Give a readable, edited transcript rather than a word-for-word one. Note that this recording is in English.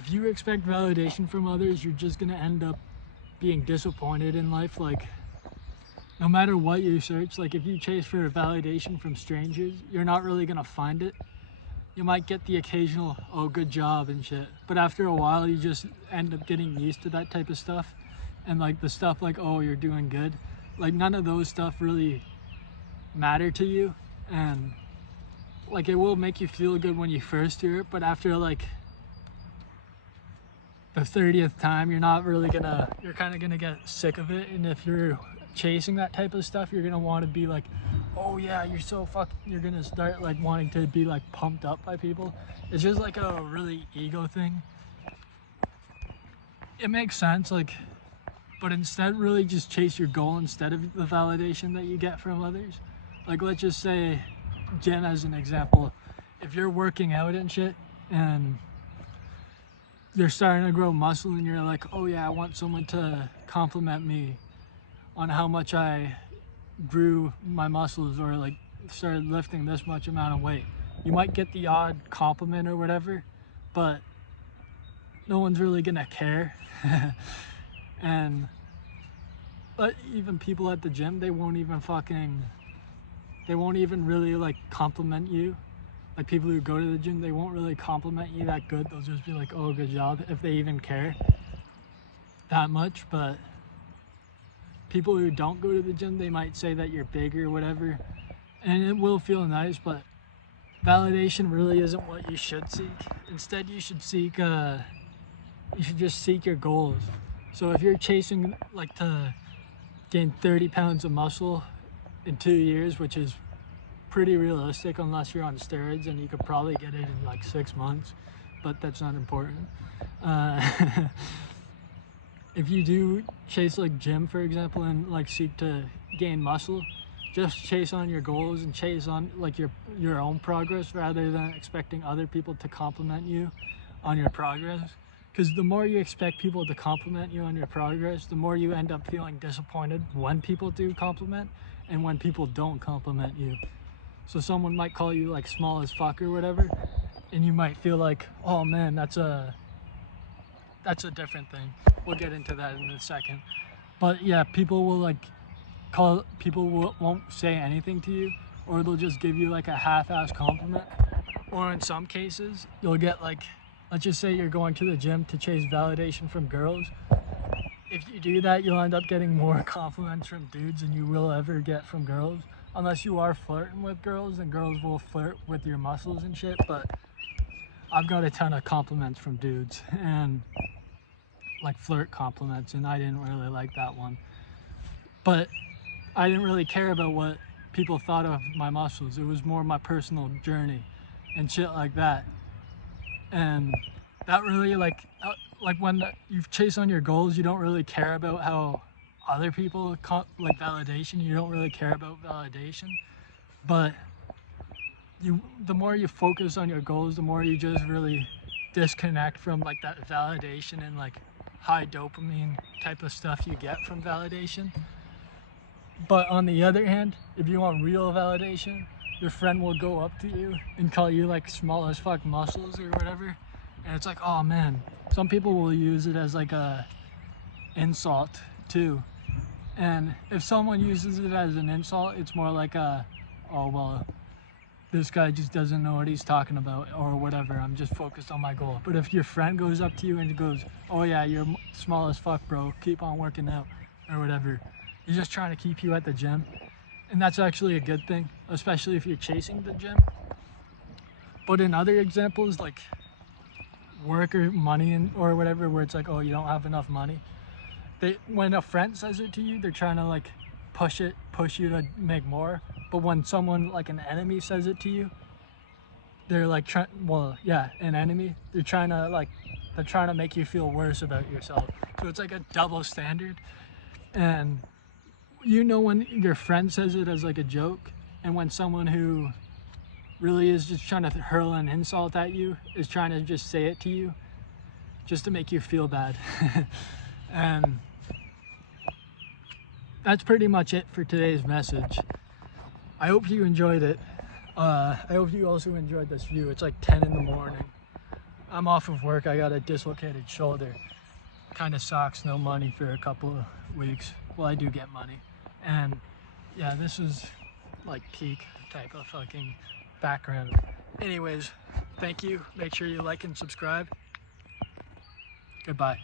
if you expect validation from others, you're just gonna end up being disappointed in life. Like, no matter what you search, like if you chase for validation from strangers, you're not really gonna find it. You might get the occasional, oh, good job and shit. But after a while, you just end up getting used to that type of stuff. And like the stuff like, oh, you're doing good. Like none of those stuff really matter to you. And like it will make you feel good when you first hear it. But after like the 30th time, you're kind of gonna get sick of it. And if you're chasing that type of stuff, you're gonna want to be like, oh yeah, you're gonna start like wanting to be like pumped up by people. It's just like a really ego thing. It makes sense, like, but instead really just chase your goal instead of the validation that you get from others. Like, let's just say, Jen as an example, if you're working out and shit and you're starting to grow muscle and you're like, oh yeah, I want someone to compliment me on how much I grew my muscles or like started lifting this much amount of weight. You might get the odd compliment or whatever, but no one's really gonna care. And but even people at the gym, they won't even really like compliment you. Like people who go to the gym, they won't really compliment you that good. They'll just be like, oh, good job, if they even care that much. But people who don't go to the gym, they might say that you're big or whatever, and it will feel nice, but validation really isn't what you should seek. Instead, you should just seek your goals. So if you're chasing like to gain 30 pounds of muscle in 2 years, which is pretty realistic unless you're on steroids, and you could probably get it in like 6 months, but that's not important. If you do chase like gym, for example, and like seek to gain muscle, just chase on your goals and chase on like your own progress rather than expecting other people to compliment you on your progress. Because the more you expect people to compliment you on your progress, the more you end up feeling disappointed when people do compliment and when people don't compliment you. So someone might call you like small as fuck or whatever, and you might feel like, oh man, that's a different thing. We'll get into that in a second. But yeah, people won't say anything to you, or they'll just give you like a half-ass compliment. Or in some cases, you'll get like, let's just say you're going to the gym to chase validation from girls. If you do that, you'll end up getting more compliments from dudes than you will ever get from girls. Unless you are flirting with girls, and girls will flirt with your muscles and shit. But I've got a ton of compliments from dudes, and like flirt compliments, and I didn't really like that one. But I didn't really care about what people thought of my muscles. It was more my personal journey and shit like that. And that really like when you chase on your goals, you don't really care about how other people like validation. You don't really care about validation. But the more you focus on your goals, the more you just really disconnect from like that validation and like high dopamine type of stuff you get from validation. But on the other hand, if you want real validation, your friend will go up to you and call you like small as fuck muscles or whatever, and it's like, oh man. Some people will use it as like a insult too, and if someone uses it as an insult, it's more like a, oh well, this guy just doesn't know what he's talking about or whatever, I'm just focused on my goal. But if your friend goes up to you and goes, oh yeah, you're small as fuck, bro, keep on working out or whatever, he's just trying to keep you at the gym. And that's actually a good thing, especially if you're chasing the gym. But in other examples, like work or money or whatever, where it's like, oh, you don't have enough money, when a friend says it to you, they're trying to like push you to make more. But when someone like an enemy says it to you, they're like an enemy, they're trying to make you feel worse about yourself. So it's like a double standard. And you know when your friend says it as like a joke, and when someone who really is just trying to hurl an insult at you is trying to just say it to you just to make you feel bad. And that's pretty much it for today's message. I hope you enjoyed it. I hope you also enjoyed this view. It's like 10 in the morning. I'm off of work. I got a dislocated shoulder. Kind of sucks, no money for a couple of weeks. Well, I do get money. And yeah, this is like peak type of fucking background. Anyways, thank you. Make sure you like and subscribe. Goodbye.